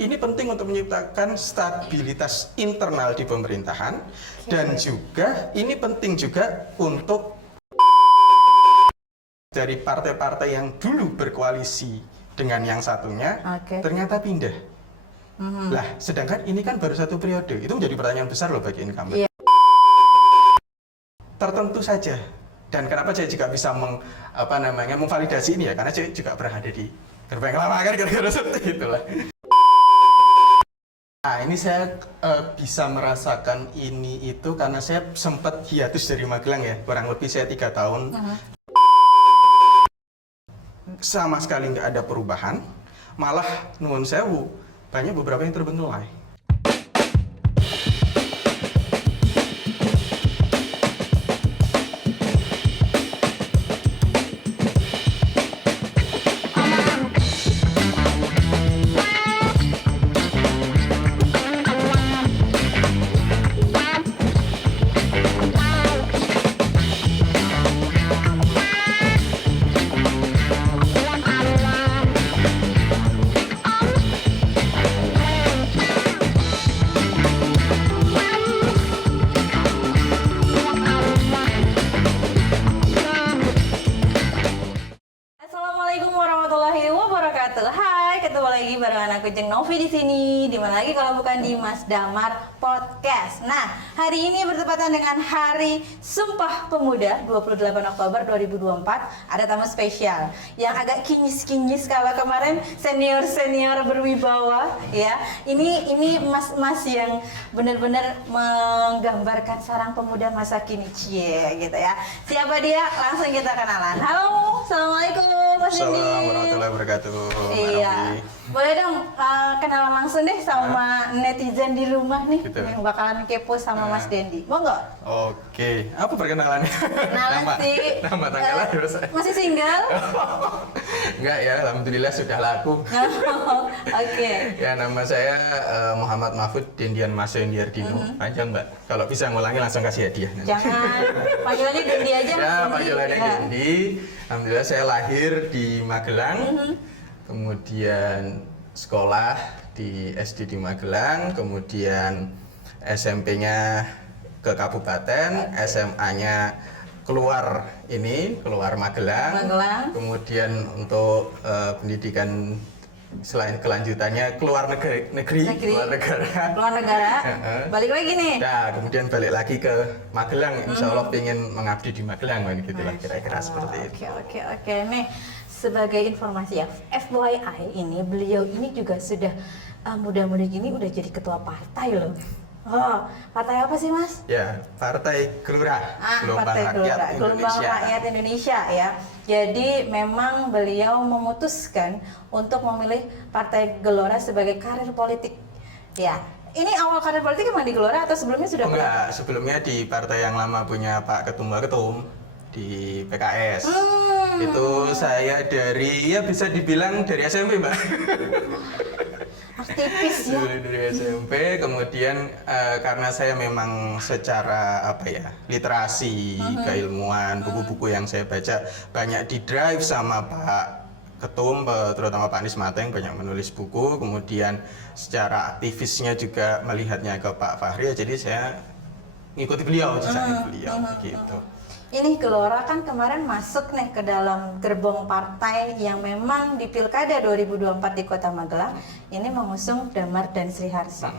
ini penting untuk menciptakan stabilitas internal di pemerintahan, dan juga ini penting juga untuk dari partai-partai yang dulu berkoalisi dengan yang satunya ternyata pindah. Lah, sedangkan ini kan baru satu periode, itu menjadi pertanyaan besar loh bagi incumbent. Tertentu saja. Dan kenapa saya juga bisa memvalidasi ini ya, karena saya juga pernah ada di gerbang lama kan, kira-kira seperti itulah. Nah, ini saya bisa merasakan ini itu karena saya sempat hiatus dari Magelang ya, kurang lebih saya 3 tahun. Sama sekali nggak ada perubahan, malah nuwun sewu, banyak beberapa yang terbengkelai. Barengan aku Jeng Novi di sini. Di mana lagi kalau bukan di Mas Damar Podcast. Nah, hari ini bertepatan dengan Hari Sumpah Pemuda 28 Oktober 2024. Ada tamu spesial yang agak kinyis-kinyis kalau kemarin senior-senior berwibawa ya. Ini mas-mas yang benar-benar menggambarkan sarang pemuda masa kini gitu ya. Siapa dia? Langsung kita kenalan. Halo, Assalamualaikum Mas Dendi. Assalamualaikum warahmatullahi wabarakatuh. Iya. Boleh dong kenalan langsung deh sama netizen di rumah nih gitu. Yang bakalan kepo sama Mas Dendi. Mau nggak? Oke, apa perkenalannya? Nama tanggal lahir saya. Masih single? Enggak ya, alhamdulillah sudah laku. Oke. Ya, nama saya Muhammad Mahfud Dendian Mas Hendiardino. Panjang Mbak, kalau bisa ngulangi langsung kasih hadiah. Jangan, panggilannya Dendi aja. Ya, panggilannya Dendi. Alhamdulillah saya lahir di Magelang. Kemudian sekolah di SD di Magelang, kemudian SMP-nya ke Kabupaten, SMA-nya keluar Magelang. Kemudian untuk pendidikan selain kelanjutannya keluar negara. Balik lagi nih. Nah, kemudian balik lagi ke Magelang. Insya Allah pengen mengabdi di Magelang, gitulah kira-kira seperti itu. Oke. Nih, sebagai informasi ya, FYI ini beliau ini juga sudah muda-mudi gini udah jadi ketua partai loh. Oh, partai apa sih Mas? Ya, Partai Gelora, Gelombang Rakyat Indonesia ya. Jadi memang beliau memutuskan untuk memilih Partai Gelora sebagai karir politik. Ya, ini awal karir politik memang di Gelora atau sebelumnya sudah enggak, sebelumnya di partai yang lama punya Pak Ketum di PKS. Itu saya dari, ya bisa dibilang dari SMP Mbak. Aktivis ya. Dari SMP, kemudian karena saya memang secara literasi, keilmuan, buku-buku yang saya baca banyak di drive sama Pak Ketum, terutama Pak Anies Mateng banyak menulis buku, kemudian secara aktivisnya juga melihatnya ke Pak Fahri, jadi saya ngikuti beliau, gitu. Ini Gelora kan kemarin masuk nih ke dalam gerbong partai yang memang di Pilkada 2024 di Kota Magelang ini mengusung Damar dan Sriharso.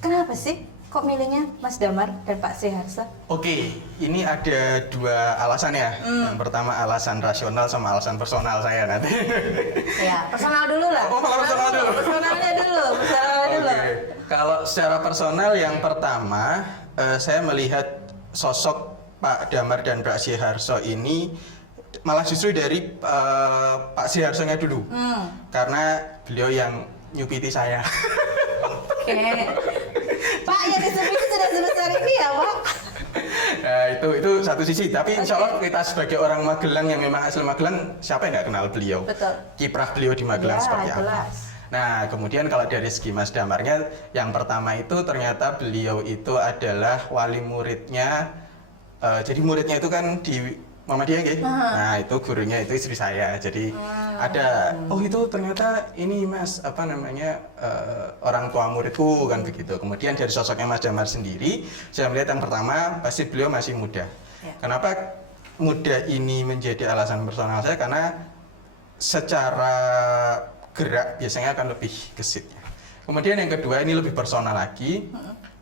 Kenapa sih kok milihnya Mas Damar dan Pak Sriharso? Oke, ini ada dua alasan ya. Yang pertama alasan rasional sama alasan personal saya nanti. Ya, personal dulu lah. Oh, personal dulu. Personalnya dulu. Kalau secara personal yang pertama, saya melihat sosok Pak Damar dan Pak Sriharso ini malah justru dari Pak Sriharso-nya dulu, karena beliau yang nyupiti saya. Oke. Pak, yang disupiti sudah sebesar ini ya Pak? Nah, itu satu sisi, tapi insya Allah kita sebagai orang Magelang yang memang asli Magelang, siapa yang nggak kenal beliau? Betul. Kiprah beliau di Magelang seperti apa? Nah, kemudian kalau dari segi Mas Damarnya, yang pertama itu ternyata beliau itu adalah wali muridnya. Jadi muridnya itu kan Muhammadiyah nggih. Nah, itu gurunya itu istri saya. Jadi ada itu ternyata ini Mas apa namanya orang tua muridku kan begitu. Kemudian dari sosoknya Mas Damar sendiri, saya melihat yang pertama pasti beliau masih muda. Ya. Kenapa muda ini menjadi alasan personal saya? Karena secara gerak biasanya akan lebih gesit. Kemudian yang kedua ini lebih personal lagi.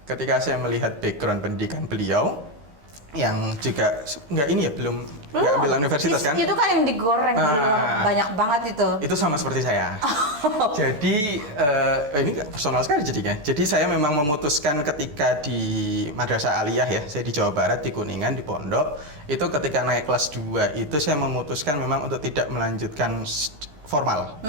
Ketika saya melihat background pendidikan beliau yang juga nggak ini ya belum nggak ambil universitas kan? Itu kan yang digoreng banyak banget itu. Itu sama seperti saya. Jadi ini nggak personal sekali jadinya. Jadi saya memang memutuskan ketika di Madrasah Aliyah ya, saya di Jawa Barat di Kuningan di Pondok, itu ketika naik kelas 2 itu saya memutuskan memang untuk tidak melanjutkan formal,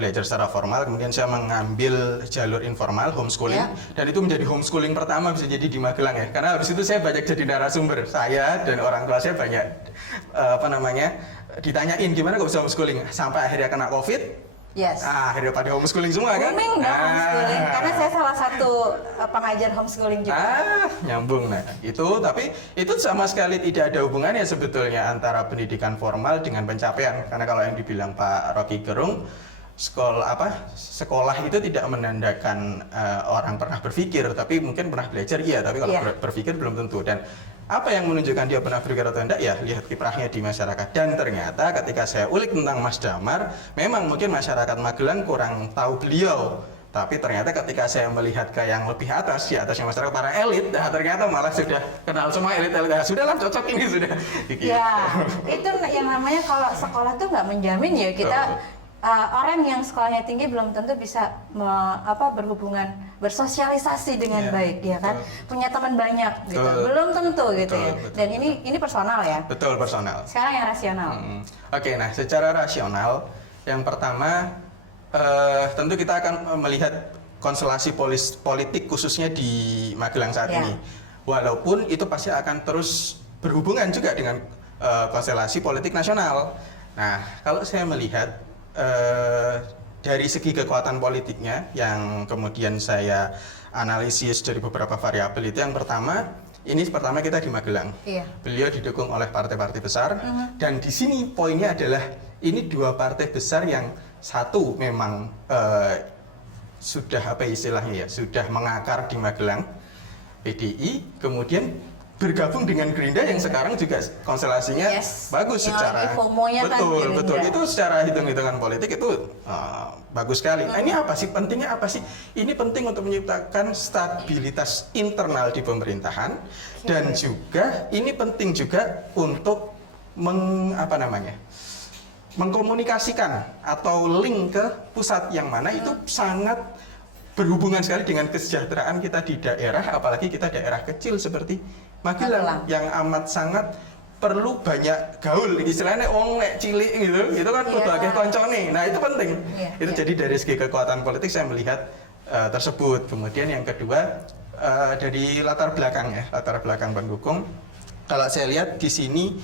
belajar secara formal. Kemudian saya mengambil jalur informal, homeschooling, dan itu menjadi homeschooling pertama bisa jadi di Magelang ya. Karena habis itu saya banyak jadi narasumber, saya dan orang tua saya banyak ditanyain gimana kok bisa homeschooling, sampai akhirnya kena COVID. Yes. Akhirnya pada homeschooling semua kan? Booming dong homeschooling, karena saya salah satu pengajar homeschooling juga. Nyambung. Nah, tapi itu sama sekali tidak ada hubungannya sebetulnya antara pendidikan formal dengan pencapaian. Karena kalau yang dibilang Pak Rocky Gerung, sekolah itu tidak menandakan orang pernah berpikir, tapi mungkin pernah belajar iya, tapi kalau berpikir belum tentu. Dan apa yang menunjukkan dia pernah berpikir atau tidak ya lihat kiprahnya di masyarakat. Dan ternyata ketika saya ulik tentang Mas Damar, memang mungkin masyarakat Magelang kurang tahu beliau. Tapi ternyata ketika saya melihat ke yang lebih atas, di atasnya masyarakat para elit, ternyata malah sudah kenal semua elit-elit. Sudahlah cocok ini sudah. Ya, itu yang namanya kalau sekolah tuh nggak menjamin ya kita orang yang sekolahnya tinggi belum tentu bisa berhubungan, bersosialisasi dengan baik, ya kan? Punya teman banyak gitu, belum tentu gitu ya. Dan ini personal ya. Betul, personal. Sekarang yang rasional. Oke, nah secara rasional, yang pertama tentu kita akan melihat konstelasi politik khususnya di Magelang saat ini. Walaupun itu pasti akan terus berhubungan juga dengan konstelasi politik nasional. Nah, kalau saya melihat dari segi kekuatan politiknya yang kemudian saya analisis dari beberapa variabel itu, yang pertama kita di Magelang. Beliau didukung oleh partai-partai besar dan di sini poinnya adalah ini dua partai besar yang satu memang sudah sudah mengakar di Magelang, PDI, kemudian bergabung dengan Gerindra yang sekarang juga konstelasinya bagus secara betul itu secara hitung-hitungan politik itu bagus sekali. Nah, ini pentingnya apa sih? Ini penting untuk menciptakan stabilitas internal di pemerintahan dan juga ini penting juga untuk mengkomunikasikan atau link ke pusat yang mana itu sangat berhubungan sekali dengan kesejahteraan kita di daerah, apalagi kita daerah kecil seperti Magelang yang amat sangat perlu banyak gaul, istilahnya nek cilik gitu, itu kan kudu akeh koncone. Nah, itu penting. Jadi dari segi kekuatan politik saya melihat tersebut. Kemudian yang kedua dari latar belakang pendukung. Kalau saya lihat di sini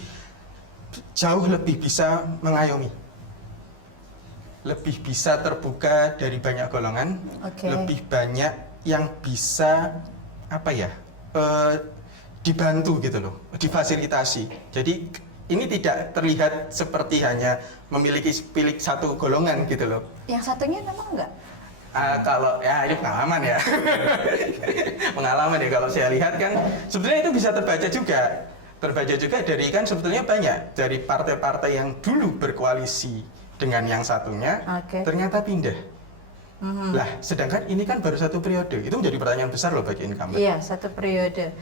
jauh lebih bisa mengayomi. Lebih bisa terbuka dari banyak golongan, lebih banyak yang bisa dibantu gitu loh, difasilitasi. Jadi ini tidak terlihat seperti hanya memiliki pilih satu golongan gitu loh. Yang satunya nama enggak? Kalau ini pengalaman ya, kalau saya lihat kan sebetulnya itu bisa terbaca juga dari kan sebetulnya banyak dari partai-partai yang dulu berkoalisi dengan yang satunya ternyata pindah. Lah, sedangkan ini kan baru satu periode. Itu menjadi pertanyaan besar loh bagi incumbent. Iya, satu periode.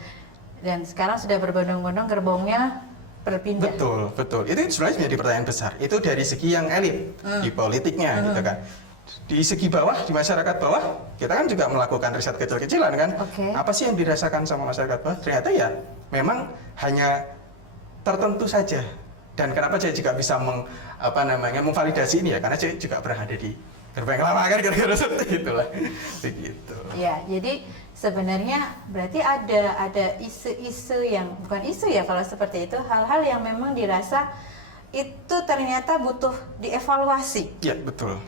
Dan sekarang sudah berbondong-bondong gerbongnya berpindah. Betul. Itu sebenarnya menjadi pertanyaan besar. Itu dari segi yang elit di politiknya gitu kan. Di segi bawah, di masyarakat bawah, kita kan juga melakukan riset kecil-kecilan kan. Apa sih yang dirasakan sama masyarakat bawah? Ternyata ya memang hanya tertentu saja. Dan kenapa saya juga bisa memvalidasi ini ya, karena saya juga pernah ada di gerbang lama kan, kira-kira seperti itulah. Begitu. Ya, jadi sebenarnya berarti ada isu-isu yang bukan isu ya kalau seperti itu, hal-hal yang memang dirasa itu ternyata butuh dievaluasi. Iya, betul.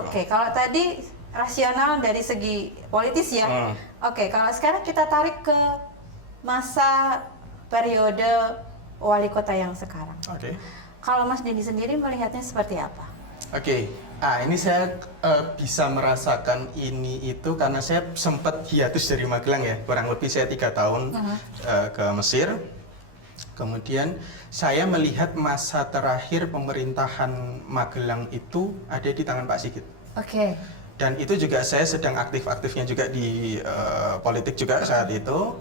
Oke, kalau tadi rasional dari segi politis ya. Oke, kalau sekarang kita tarik ke masa periode wali kota yang sekarang. Oke. Kalau Mas Dendi sendiri melihatnya seperti apa? Oke, ini saya bisa merasakan ini itu karena saya sempat hiatus dari Magelang ya, kurang lebih saya 3 tahun ke Mesir. Kemudian saya melihat masa terakhir pemerintahan Magelang itu ada di tangan Pak Sigit. Oke. Dan itu juga saya sedang aktif-aktifnya juga di politik juga saat itu.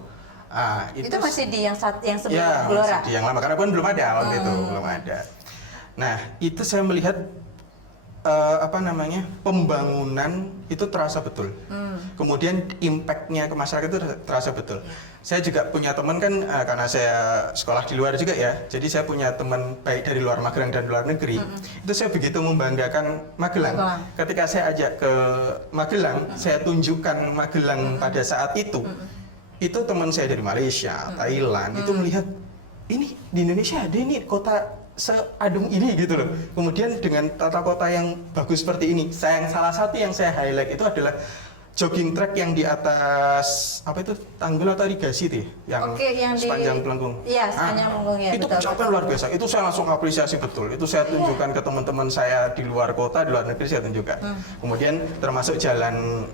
Itu masih di yang sebelum ya, Gelora? masih di yang lama, karena pun belum ada waktu itu, belum ada. Nah, itu saya melihat pembangunan itu terasa betul. Kemudian impact-nya ke masyarakat itu terasa betul. Saya juga punya teman kan, karena saya sekolah di luar juga ya, jadi saya punya teman baik dari luar Magelang dan luar negeri. Itu saya begitu membanggakan Magelang. Ketika saya ajak ke Magelang, saya tunjukkan Magelang pada saat itu teman saya dari Malaysia, Thailand, itu melihat ini di Indonesia ada ini kota seadung ini gitu loh. Kemudian dengan tata kota yang bagus seperti ini, salah satu yang saya highlight itu adalah jogging track yang di atas tanggul atau irigasi tuh, yang sepanjang Pelengkung. Iya, sepanjang Pelengkung ya. Itu pencapaian luar biasa. Itu saya langsung apresiasi betul. Itu saya tunjukkan ke teman-teman saya di luar kota, di luar negeri saya tunjukkan. Kemudian termasuk jalan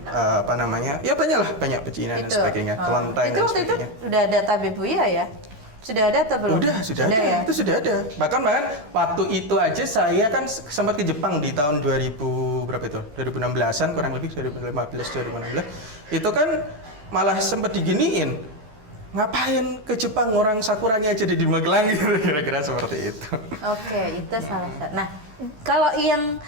ya banyak pecinan dan sebagainya, kelenteng dan itu waktu sebagainya. Itu sudah ada Tabebuya ya? Sudah ada atau belum? Sudah ada. Ya? Itu sudah ada. Bahkan waktu itu aja saya kan sempat ke Jepang di tahun 2016-an kurang lebih 2015 2016. Itu kan malah sempat diginiin. Ngapain ke Jepang, orang sakuranya aja di Magelang gitu, kira-kira seperti itu. Oke, itu salah satu. Nah, kalau yang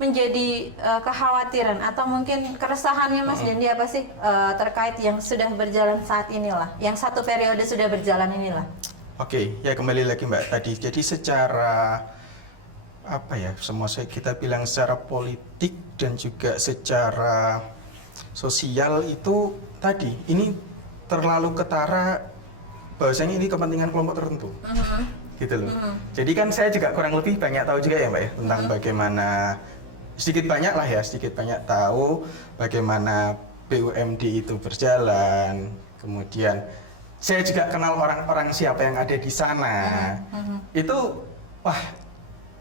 menjadi kekhawatiran atau mungkin keresahannya Mas Dendi apa sih terkait yang sudah berjalan saat inilah, yang satu periode sudah berjalan inilah? Oke, ya kembali lagi Mbak tadi. Jadi secara kita bilang secara politik dan juga secara sosial itu tadi ini terlalu ketara bahwasanya ini kepentingan kelompok tertentu. Gitu loh. Jadi kan saya juga kurang lebih banyak tahu juga ya Mbak ya tentang bagaimana sedikit banyak tahu bagaimana BUMD itu berjalan. Kemudian saya juga kenal orang-orang siapa yang ada di sana. Itu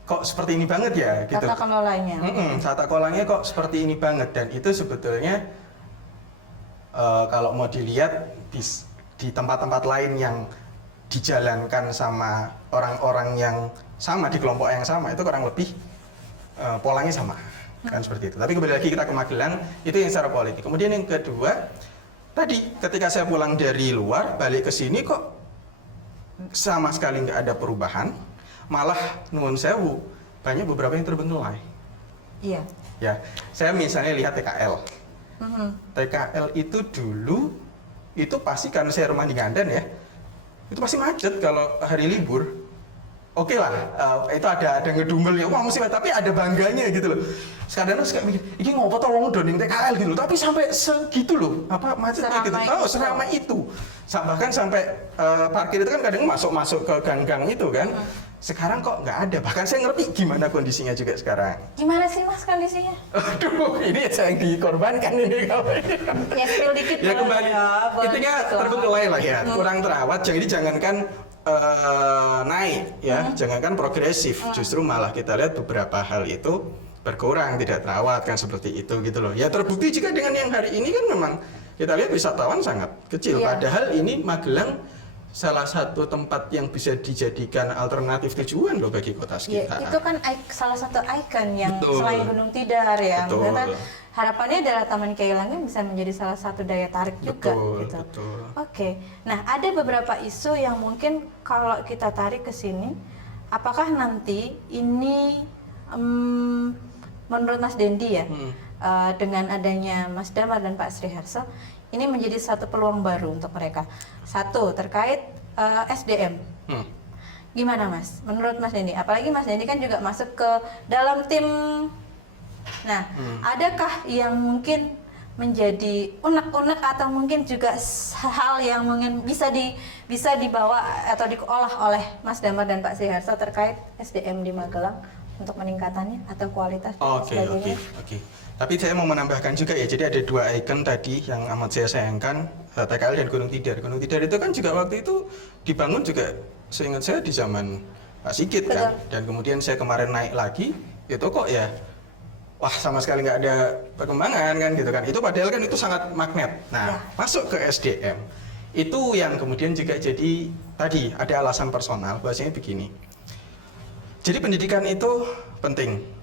kok seperti ini banget ya gitu. Tata kelolanya. Tata kelolanya kok seperti ini banget, dan itu sebetulnya kalau mau dilihat di tempat-tempat lain yang dijalankan sama orang-orang yang sama di kelompok yang sama itu kurang lebih polanya sama kan seperti itu. Tapi kembali lagi kita ke Magelang, itu yang secara politik. Kemudian yang kedua, tadi ketika saya pulang dari luar balik ke sini kok sama sekali nggak ada perubahan, malah nuwun sewu banyak beberapa yang terbengkelai. Iya. Ya, saya misalnya lihat TKL. TKL itu dulu itu pasti karena saya rumah di Ngandan ya, itu pasti macet kalau hari libur. Oke lah, itu ada ngedumel ya, wah mesti, tapi ada bangganya gitu loh. Kadang suka mikir, ini ngopo tau wong doning TKL gitu, tapi sampai segitu loh, macetnya gitu. Seramai itu. Bahkan sampai parkir itu kan kadang masuk ke gang-gang itu kan. Sekarang kok nggak ada, bahkan saya ngerti gimana kondisinya juga sekarang. Gimana sih Mas kondisinya? Aduh, ini saya yang dikorbankan ini kalau ini. Ya spill dikit ya kembali, intinya terbengkelai lah ya, kurang terawat, jadi jangankan naik ya, jangankan progresif, justru malah kita lihat beberapa hal itu berkurang, tidak terawat kan seperti itu gitu loh. Ya terbukti juga dengan yang hari ini kan memang kita lihat wisatawan sangat kecil, padahal ini Magelang salah satu tempat yang bisa dijadikan alternatif tujuan loh bagi kota sekitar. Ya, itu kan salah satu ikon yang selain Gunung Tidar ya. Kan harapannya adalah Taman Keilangnya bisa menjadi salah satu daya tarik juga gitu. Oke. Nah, ada beberapa isu yang mungkin kalau kita tarik ke sini, apakah nanti ini menurut Mas Dendi ya, dengan adanya Mas Damar dan Pak Sriharso, ini menjadi satu peluang baru untuk mereka. Satu, terkait SDM. Gimana Mas? Menurut Mas Dendi, apalagi Mas Dendi kan juga masuk ke dalam tim. Nah, adakah yang mungkin menjadi unek-unek atau mungkin juga hal yang mungkin bisa dibawa atau diolah oleh Mas Damar dan Pak Sriharso terkait SDM di Magelang untuk peningkatannya atau kualitas dan Oke. sebagainya? Tapi saya mau menambahkan juga ya, jadi ada 2 ikon tadi yang amat saya sayangkan, TKL dan Gunung Tidar. Gunung Tidar itu kan juga waktu itu dibangun juga seingat saya di zaman Pak Sigit kan. Dan kemudian saya kemarin naik lagi, itu kok ya, wah sama sekali nggak ada perkembangan kan gitu kan. Itu padahal kan itu sangat magnet. Nah, masuk ke SDM, itu yang kemudian juga jadi tadi ada alasan personal, bahasanya begini. Jadi pendidikan itu penting.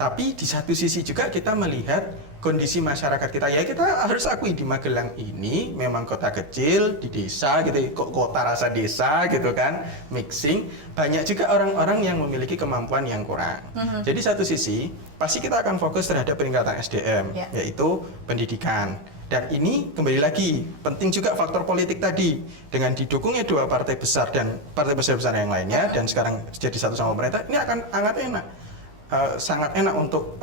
Tapi di satu sisi juga kita melihat kondisi masyarakat kita. Ya kita harus akui di Magelang ini memang kota kecil, di desa gitu, kota rasa desa gitu kan, mixing. Banyak juga orang-orang yang memiliki kemampuan yang kurang. Jadi satu sisi, pasti kita akan fokus terhadap peningkatan SDM, yaitu pendidikan. Dan ini kembali lagi, penting juga faktor politik tadi. Dengan didukungnya 2 partai besar dan partai besar-besar yang lainnya, dan sekarang jadi satu sama pemerintah, ini akan sangat enak. Sangat enak untuk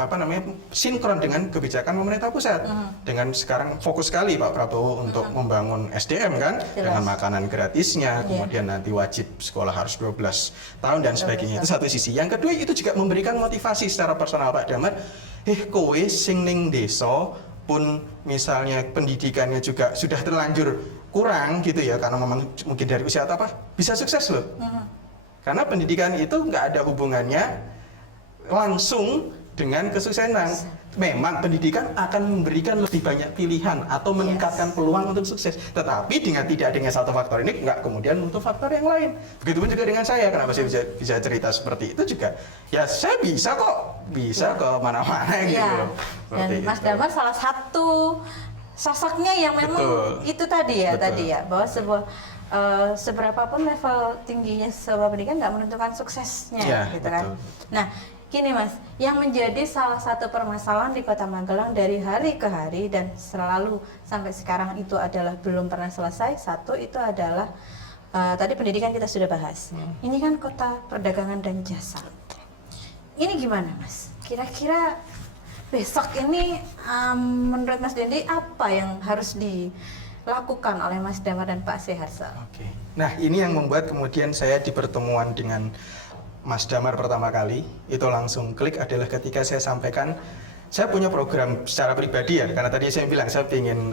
sinkron dengan kebijakan pemerintah pusat. Dengan sekarang fokus sekali Pak Prabowo untuk membangun SDM kan, dengan makanan gratisnya, kemudian nanti wajib sekolah harus 12 tahun dan sebagainya. Itu satu sisi. Yang kedua itu juga memberikan motivasi secara personal Pak Damar. Kowe sing ning desa pun misalnya pendidikannya juga sudah terlanjur kurang gitu ya, karena memang mungkin dari usia atau apa, bisa sukses loh. Karena pendidikan itu nggak ada hubungannya langsung dengan kesuksesan. Memang pendidikan akan memberikan lebih banyak pilihan atau meningkatkan peluang untuk sukses. Tetapi dengan tidak adanya satu faktor ini, nggak kemudian untuk faktor yang lain. Begitupun juga dengan saya. Kenapa saya bisa cerita seperti itu juga? Ya saya bisa ke mana-mana gitu. Dan Mas Damar salah satu sosoknya yang memang itu tadi ya, bahwa seberapapun level tingginya sebuah pendidikan nggak menentukan suksesnya, gitu kan. Nah, gini Mas, yang menjadi salah satu permasalahan di Kota Magelang dari hari ke hari dan selalu sampai sekarang itu adalah belum pernah selesai. Satu itu adalah tadi pendidikan kita sudah bahas. Ini kan kota perdagangan dan jasa. Ini gimana Mas? Kira-kira besok ini menurut Mas Dendi apa yang harus dilakukan oleh Mas Damar dan Pak Seharso? Nah ini yang membuat kemudian saya di pertemuan dengan Mas Damar pertama kali itu langsung klik adalah ketika saya sampaikan saya punya program secara pribadi ya, karena tadi saya bilang saya ingin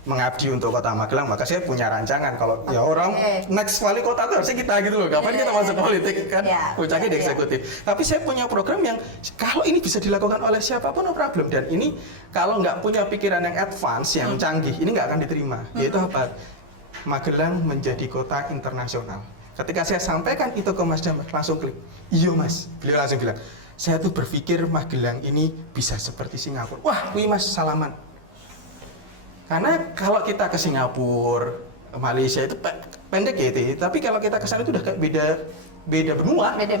mengabdi untuk Kota Magelang, maka saya punya rancangan kalau ya orang next wali kota itu harusnya kita gitu loh, kapan kita masuk politik kan, puncaknya di eksekutif. Tapi saya punya program yang kalau ini bisa dilakukan oleh siapapun no problem, dan ini kalau nggak punya pikiran yang advance, yang canggih, ini nggak akan diterima. Yaitu apa? Magelang menjadi kota internasional. Ketika saya sampaikan itu ke Mas Damar, langsung klik. Iya Mas, beliau langsung bilang, saya tuh berpikir Magelang ini bisa seperti Singapura. Wah, wih Mas, salaman. Karena kalau kita ke Singapura, Malaysia itu pendek ya itu, tapi kalau kita ke sana itu udah kayak beda benua. Kayak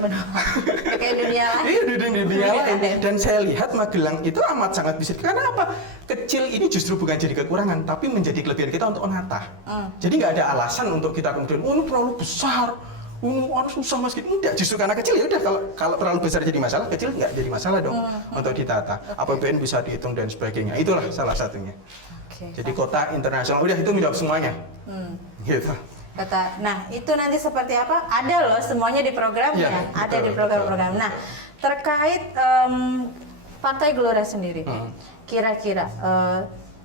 dunia lain. Iya, dunia lain. Dan saya lihat Magelang itu amat sangat bisa. Karena apa? Kecil ini justru bukan jadi kekurangan, tapi menjadi kelebihan kita untuk menata. Jadi nggak ada alasan untuk kita kemudian, oh ini terlalu besar, harus susah Mas gitu. Enggak, justru karena kecil ya udah, kalau terlalu besar jadi masalah, kecil nggak jadi masalah dong untuk ditata. APBN bisa dihitung dan sebagainya. Itulah salah satunya. Jadi kota internasional, udah itu menjawab semuanya. Gitu. Nah itu nanti seperti apa? Ada loh semuanya di programnya, ada di program-program. Nah terkait Partai Gelora sendiri, kira-kira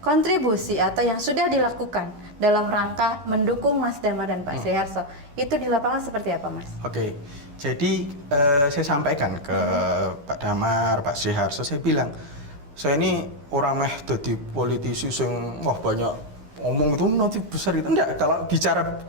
kontribusi atau yang sudah dilakukan dalam rangka mendukung Mas Damar dan Pak Seharso itu di lapangan seperti apa Mas? Jadi saya sampaikan ke Pak Damar, Pak Seharso, saya bilang, saya ini orang jadi politisi yang banyak ngomong itu nanti besar itu. Enggak, kalau bicara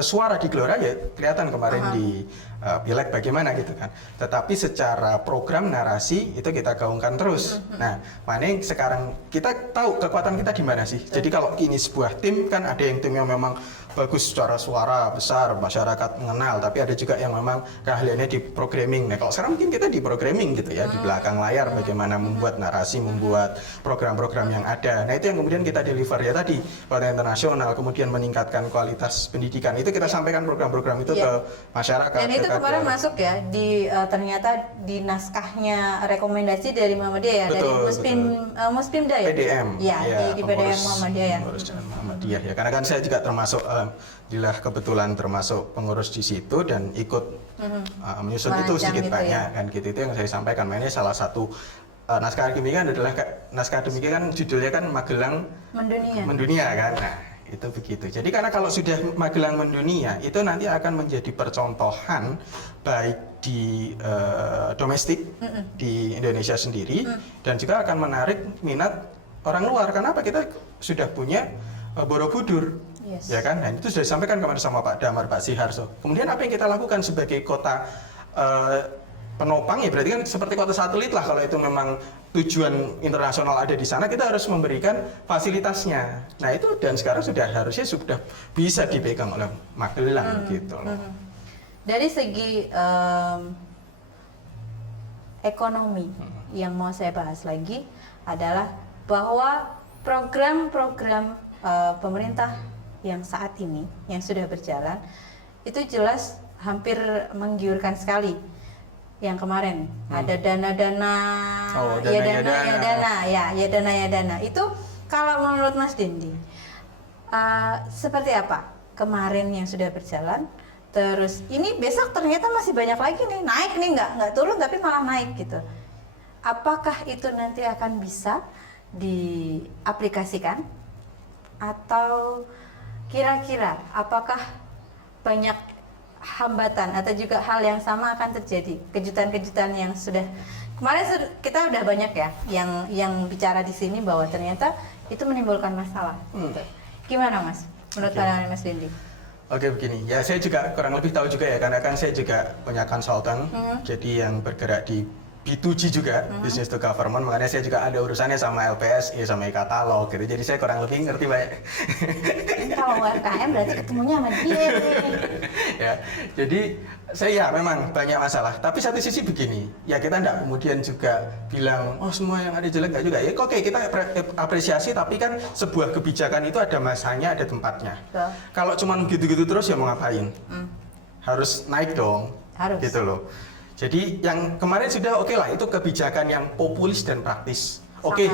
suara di Gelora ya kelihatan kemarin di pileg bagaimana gitu kan. Tetapi secara program narasi itu kita gaungkan terus. Nah, mana sekarang kita tahu kekuatan kita di mana sih. Jadi kalau ini sebuah tim kan ada yang tim yang memang bagus secara suara besar, masyarakat mengenal, tapi ada juga yang memang keahliannya di programming. Nah, kalau sekarang mungkin kita di programming gitu ya, di belakang layar bagaimana membuat narasi, membuat program-program yang ada. Nah, itu yang kemudian kita deliver ya tadi, kota internasional, kemudian meningkatkan kualitas pendidikan. Itu kita sampaikan program-program itu ke masyarakat. Dan itu kemarin masuk ya di ternyata di naskahnya rekomendasi dari Muhammadiyah ya, dari Muspimda ya. PDM. Ya, di PDM Muhammadiyah ya. Pengurus Muhammadiyah ya. Karena kan saya juga termasuk kebetulan termasuk pengurus di situ dan ikut menyusun itu sedikit gitu banyak ya. kan gitu, itu yang saya sampaikan. Makanya salah satu naskah akademika adalah naskah akademika kan judulnya kan Magelang Mendunia kan. Nah, itu begitu. Jadi karena kalau sudah Magelang mendunia, itu nanti akan menjadi percontohan baik di domestik di Indonesia sendiri dan juga akan menarik minat orang luar. Karena apa? Kita sudah punya Borobudur, ya kan? Dan itu sudah disampaikan kemarin sama Pak Damar, Pak Siharso. Kemudian apa yang kita lakukan sebagai kota penopang ya berarti kan seperti kota satelit lah kalau itu memang tujuan internasional ada di sana, kita harus memberikan fasilitasnya. Nah itu dan sekarang harusnya sudah bisa dipegang oleh Magelang gitu loh. Dari segi ekonomi yang mau saya bahas lagi adalah bahwa program-program pemerintah yang saat ini yang sudah berjalan itu jelas hampir menggiurkan sekali. Yang kemarin ada dana-dana, dana itu kalau menurut Mas Dendi seperti apa kemarin yang sudah berjalan, terus ini besok ternyata masih banyak lagi nih naik nih, nggak turun tapi malah naik gitu. Apakah itu nanti akan bisa diaplikasikan atau kira-kira apakah banyak hambatan atau juga hal yang sama akan terjadi, kejutan-kejutan yang sudah kemarin kita udah banyak ya yang bicara di sini bahwa ternyata itu menimbulkan masalah. Gimana Mas? Menurut pandangan Mas Dendi? Oke begini, ya saya juga kurang lebih tahu juga ya karena kan saya juga punya konsultan, jadi yang bergerak di B2G juga, business to government, makanya saya juga ada urusannya sama LPSI, sama e-katalog gitu, jadi saya kurang lebih ngerti banyak. Kalau UMKM berarti ketemunya sama dia. Ya, jadi saya memang banyak masalah, tapi satu sisi begini, ya kita enggak kemudian juga bilang, oh semua yang ada jelek enggak juga, ya oke kita apresiasi, tapi kan sebuah kebijakan itu ada masanya, ada tempatnya. Kalau cuma gitu-gitu terus ya mau ngapain? Harus naik dong, gitu loh. Jadi yang kemarin sudah oke lah, itu kebijakan yang populis dan praktis. Oke,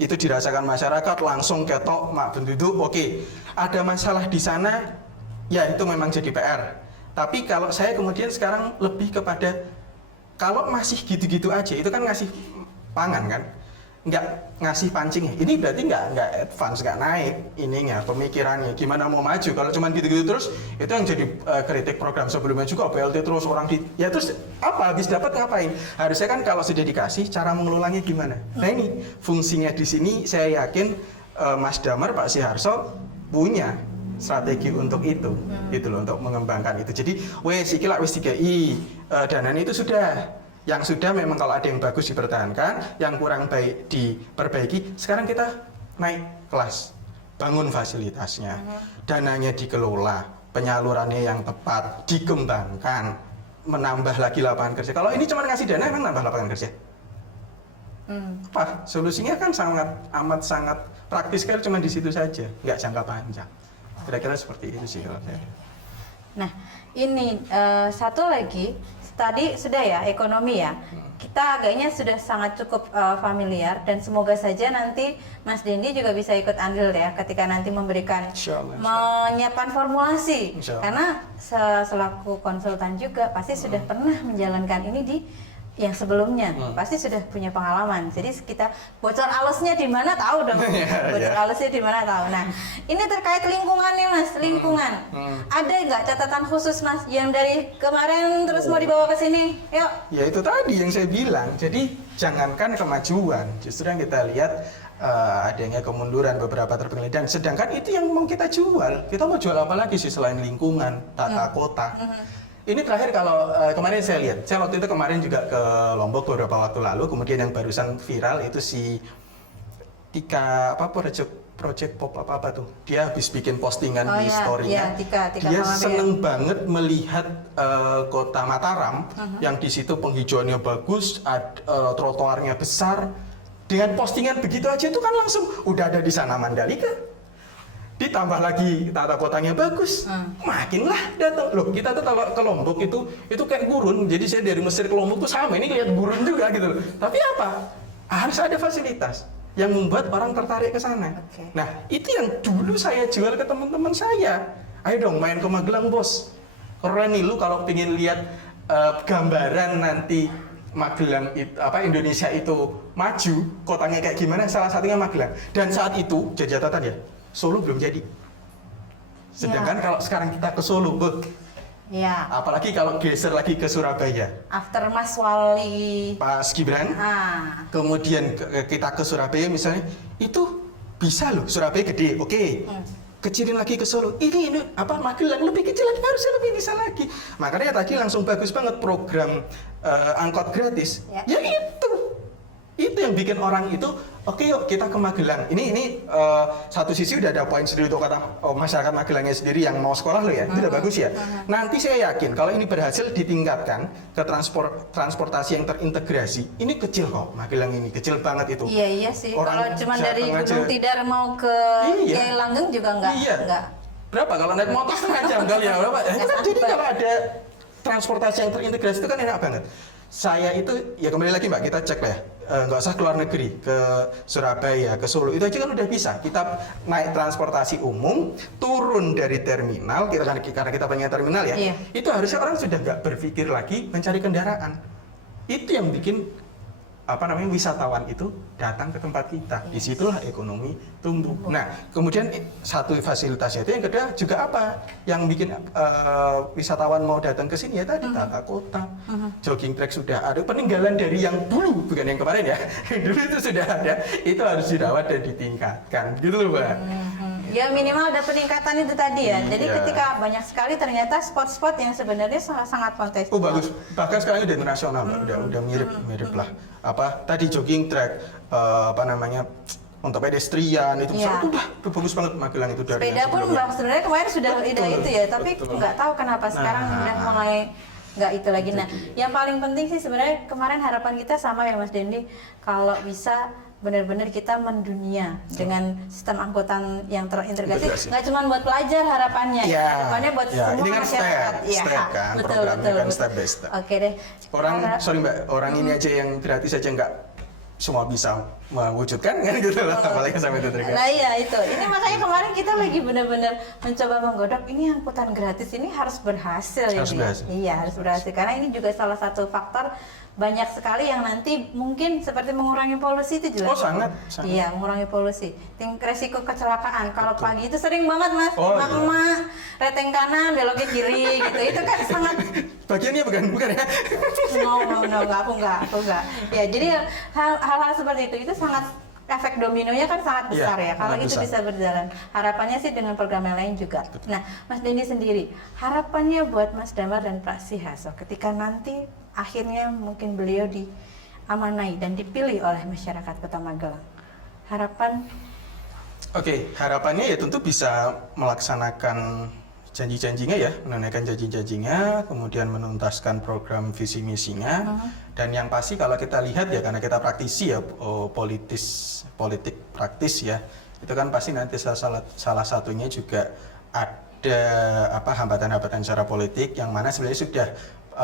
itu dirasakan masyarakat langsung ketok mak penduduk. Oke, ada masalah di sana, ya itu memang jadi PR. Tapi kalau saya kemudian sekarang lebih kepada kalau masih gitu-gitu aja, itu kan ngasih pangan kan, nggak ngasih pancing. Ini berarti nggak advance, nggak naik ininya pemikirannya. Gimana mau maju kalau cuma gitu-gitu terus? Itu yang jadi kritik program sebelumnya juga, BLT terus orang ya terus apa habis dapat ngapain? Harusnya kan kalau sudah dikasih cara mengelolanya gimana? Nah ini fungsinya di sini saya yakin Mas Damar, Pak Siharso punya strategi untuk itu, gitu loh, untuk mengembangkan itu. Jadi wes iki lak wis 3I dananya itu sudah. Yang sudah memang kalau ada yang bagus dipertahankan, yang kurang baik diperbaiki. Sekarang kita naik kelas, bangun fasilitasnya, dananya dikelola, penyalurannya yang tepat, dikembangkan, menambah lagi lapangan kerja. Kalau ini cuma ngasih dana, emang nambah lapangan kerja? Apa? Solusinya kan amat sangat praktis sekali, cuma di situ saja, nggak jangka panjang. Kira-kira seperti itu sih kalau saya. Nah, ini satu lagi. Tadi sudah ya ekonomi ya, kita agaknya sudah sangat cukup familiar dan semoga saja nanti Mas Dendi juga bisa ikut andil ya ketika nanti memberikan menyiapkan formulasi, karena selaku konsultan juga pasti sudah pernah menjalankan ini di yang sebelumnya, pasti sudah punya pengalaman. Jadi kita bocor alusnya di mana tahu dong. Bocor alusnya di mana tahu. Nah, ini terkait lingkungan nih Mas, lingkungan. Ada nggak catatan khusus Mas yang dari kemarin terus mau dibawa ke sini? Yuk. Ya itu tadi yang saya bilang. Jadi jangankan kemajuan, justru yang kita lihat adanya kemunduran beberapa terpilih, dan sedangkan itu yang mau kita jual. Kita mau jual apa lagi sih selain lingkungan, tata kota? Ini terakhir kalau kemarin saya lihat, saya waktu itu kemarin juga ke Lombok beberapa waktu lalu, kemudian yang barusan viral itu si Tika project pop apa tuh, dia habis bikin postingan di story-nya, Tika dia seneng banget melihat kota Mataram yang di situ penghijauannya bagus, trotoarnya besar, dengan postingan begitu aja itu kan langsung udah ada di sana Mandalika. ditambah lagi tata kotanya bagus, makinlah datang. Loh, kita tuh kalau ke Lombok itu kayak gurun. Jadi saya dari Mesir ke Lombok tuh sama, ini lihat gurun juga gitu loh. Tapi apa? Harus ada fasilitas yang membuat orang tertarik ke sana. Oke. Nah, itu yang dulu saya jual ke teman-teman saya. Ayo dong main ke Magelang, Bos. Keren nih lu kalau pengen lihat gambaran nanti Magelang itu, Indonesia itu maju, kotanya kayak gimana, salah satunya Magelang. Dan saat itu, jadi catatan ya, Solo belum jadi. Sedangkan kalau sekarang kita ke Solo, Ya. apalagi kalau geser lagi ke Surabaya. After Mas Wali. Pas Gibran, kemudian kita ke Surabaya misalnya, itu bisa loh, Surabaya gede, oke. Kecilin lagi ke Solo, ini Magelang lebih kecil lagi, harusnya lebih bisa lagi. Makanya tadi langsung bagus banget program angkot gratis. Ya itu yang bikin orang itu oke, yuk kita ke Magelang. Ini satu sisi udah ada poin sendiri untuk kata masyarakat Magelangnya sendiri yang mau sekolah loh ya, itu udah bagus ya. Nanti saya yakin kalau ini berhasil ditingkatkan ke transportasi yang terintegrasi, ini kecil kok Magelang ini, kecil banget itu. Iya sih. Kalau cuma Jawa dari Tengah Gunung aja. Tidar mau ke Kiai Langgeng juga enggak. Berapa kalau naik motor setengah jam kali ya, berapa? Jadi kalau ada transportasi yang terintegrasi itu kan enak banget. Saya itu ya kembali lagi Mbak, kita cek lah ya, nggak usah keluar negeri, ke Surabaya, ke Solo, itu aja kan udah bisa. Kita naik transportasi umum, turun dari terminal, karena kita punya terminal ya, itu harusnya orang sudah nggak berpikir lagi mencari kendaraan. Itu yang bikin wisatawan itu datang ke tempat kita. Disitulah ekonomi tumbuh. Nah, kemudian satu fasilitasnya itu, yang kedua juga apa? Yang bikin wisatawan mau datang ke sini ya tadi tata kota, jogging track sudah ada, peninggalan dari yang dulu, bukan yang kemarin ya. Dulu itu sudah ada, itu harus dirawat dan ditingkatkan. Gitu loh, Mbak. Ya minimal ada peningkatan itu tadi ya. Jadi ketika banyak sekali ternyata spot-spot yang sebenarnya sangat kontes. Oh bagus, bahkan sekarang udah internasional Mbak, udah mirip lah. Tadi jogging track, untuk pedestrian itu udah bagus banget Magelang itu dari sepeda pun Mbak sebenarnya kemarin sudah itu ya, tapi nggak tahu kenapa sekarang udah mulai nggak itu lagi. Nah, yang paling penting sih sebenarnya kemarin harapan kita sama ya Mas Dendi, kalau bisa benar-benar kita mendunia dengan sistem angkutan yang terintegrasi, nggak cuma buat pelajar harapannya, harapannya buat semua ini kan masyarakat. Step kan, programnya kan step by step. Oke deh. Orang ini aja yang gratis aja nggak semua bisa mewujudkan kan gitu loh, apalagi sampai itu terkait. Nah iya itu, ini makanya kemarin kita lagi benar-benar mencoba menggodok ini angkutan gratis ini harus berhasil. Iya harus berhasil, karena ini juga salah satu faktor banyak sekali yang nanti mungkin seperti mengurangi polusi itu jelas. Oh sangat. Iya mengurangi polusi. Resiko kecelakaan kalau pagi itu sering banget Mas, emak-emak reteng kanan beloknya kiri gitu, itu kan sangat. Bagiannya bukan ya? No, aku enggak. Ya jadi hal-hal seperti itu sangat efek dominonya kan sangat besar ya kalau itu bisa berjalan. Harapannya sih dengan program yang lain juga. Nah, Mas Dendi sendiri, harapannya buat Mas Damar dan Pak Sihaso ketika nanti akhirnya mungkin beliau diamanai dan dipilih oleh masyarakat Kota Magelang. Harapannya ya tentu bisa melaksanakan janji-janjinya ya, menunaikan janji-janjinya, kemudian menuntaskan program visi misinya, dan yang pasti kalau kita lihat ya, karena kita praktisi ya, politik praktis ya, itu kan pasti nanti salah satunya juga ada hambatan-hambatan secara politik yang mana sebenarnya sudah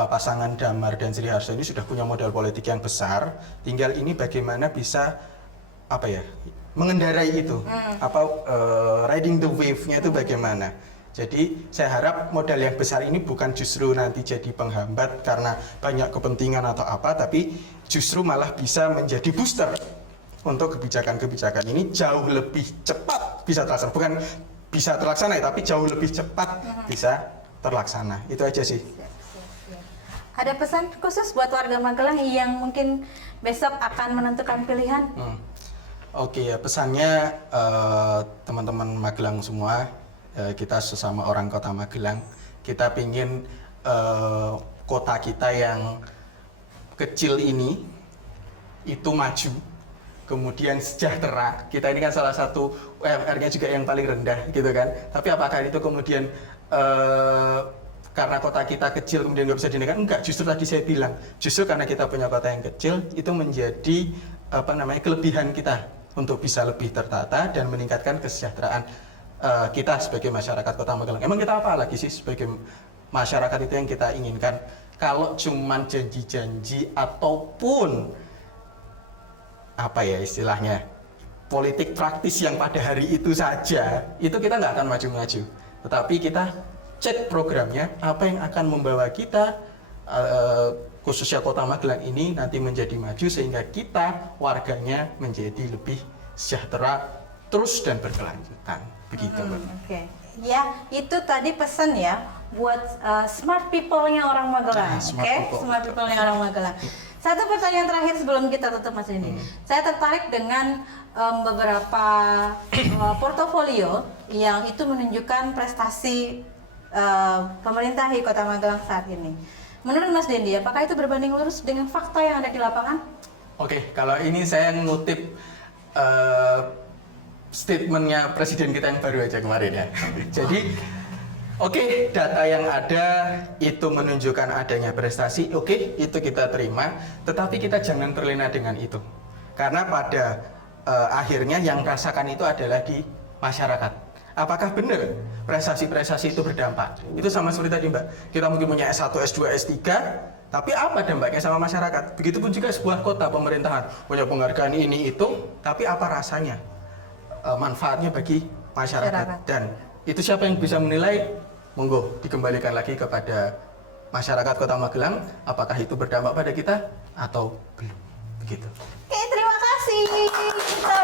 pasangan Damar dan Sri Harso ini sudah punya modal politik yang besar, tinggal ini bagaimana bisa mengendarai itu, riding the wave-nya itu bagaimana. Jadi saya harap modal yang besar ini bukan justru nanti jadi penghambat karena banyak kepentingan atau apa, tapi justru malah bisa menjadi booster untuk kebijakan-kebijakan ini jauh lebih cepat bisa terlaksana. Bukan bisa terlaksana ya, tapi jauh lebih cepat bisa terlaksana. Itu aja sih. Ada pesan khusus buat warga Magelang yang mungkin besok akan menentukan pilihan? Pesannya teman-teman Magelang semua, kita sesama orang Kota Magelang, kita pingin kota kita yang kecil ini itu maju, kemudian sejahtera. Kita ini kan salah satu UMR-nya juga yang paling rendah gitu kan. Tapi apakah itu kemudian karena kota kita kecil kemudian nggak bisa dinaikkan? Enggak, justru tadi saya bilang, justru karena kita punya kota yang kecil itu menjadi kelebihan kita untuk bisa lebih tertata dan meningkatkan kesejahteraan kita sebagai masyarakat Kota Magelang. Emang kita apa lagi sih sebagai masyarakat itu yang kita inginkan? Kalau cuman janji-janji ataupun apa ya istilahnya politik praktis yang pada hari itu saja, itu kita nggak akan maju-maju. Tetapi kita cek programnya, apa yang akan membawa kita khususnya Kota Magelang ini nanti menjadi maju sehingga kita warganya menjadi lebih sejahtera terus dan berkelanjutan. Begitu. Oke. Ya, itu tadi pesan ya buat smart people-nya orang Magelang. Smart people-nya orang Magelang. Satu pertanyaan terakhir sebelum kita tutup Mas Dendi. Saya tertarik dengan beberapa portofolio yang itu menunjukkan prestasi pemerintah di Kota Magelang saat ini. Menurut Mas Dendi, apakah itu berbanding lurus dengan fakta yang ada di lapangan? Oke, kalau ini saya ngutip statementnya presiden kita yang baru aja kemarin ya. Jadi, oke, data yang ada itu menunjukkan adanya prestasi, oke, itu kita terima. Tetapi kita jangan terlena dengan itu, karena pada akhirnya yang merasakan itu adalah di masyarakat. Apakah benar prestasi-prestasi itu berdampak? Itu sama seperti tadi Mbak, kita mungkin punya S1, S2, S3, tapi apa dampaknya sama masyarakat? Begitupun juga sebuah kota pemerintahan, punya penghargaan ini itu, tapi apa rasanya? Manfaatnya bagi masyarakat. Dan itu siapa yang bisa menilai? Monggo dikembalikan lagi kepada masyarakat Kota Magelang, apakah itu berdampak pada kita atau belum? Begitu. Oke, terima kasih. Kita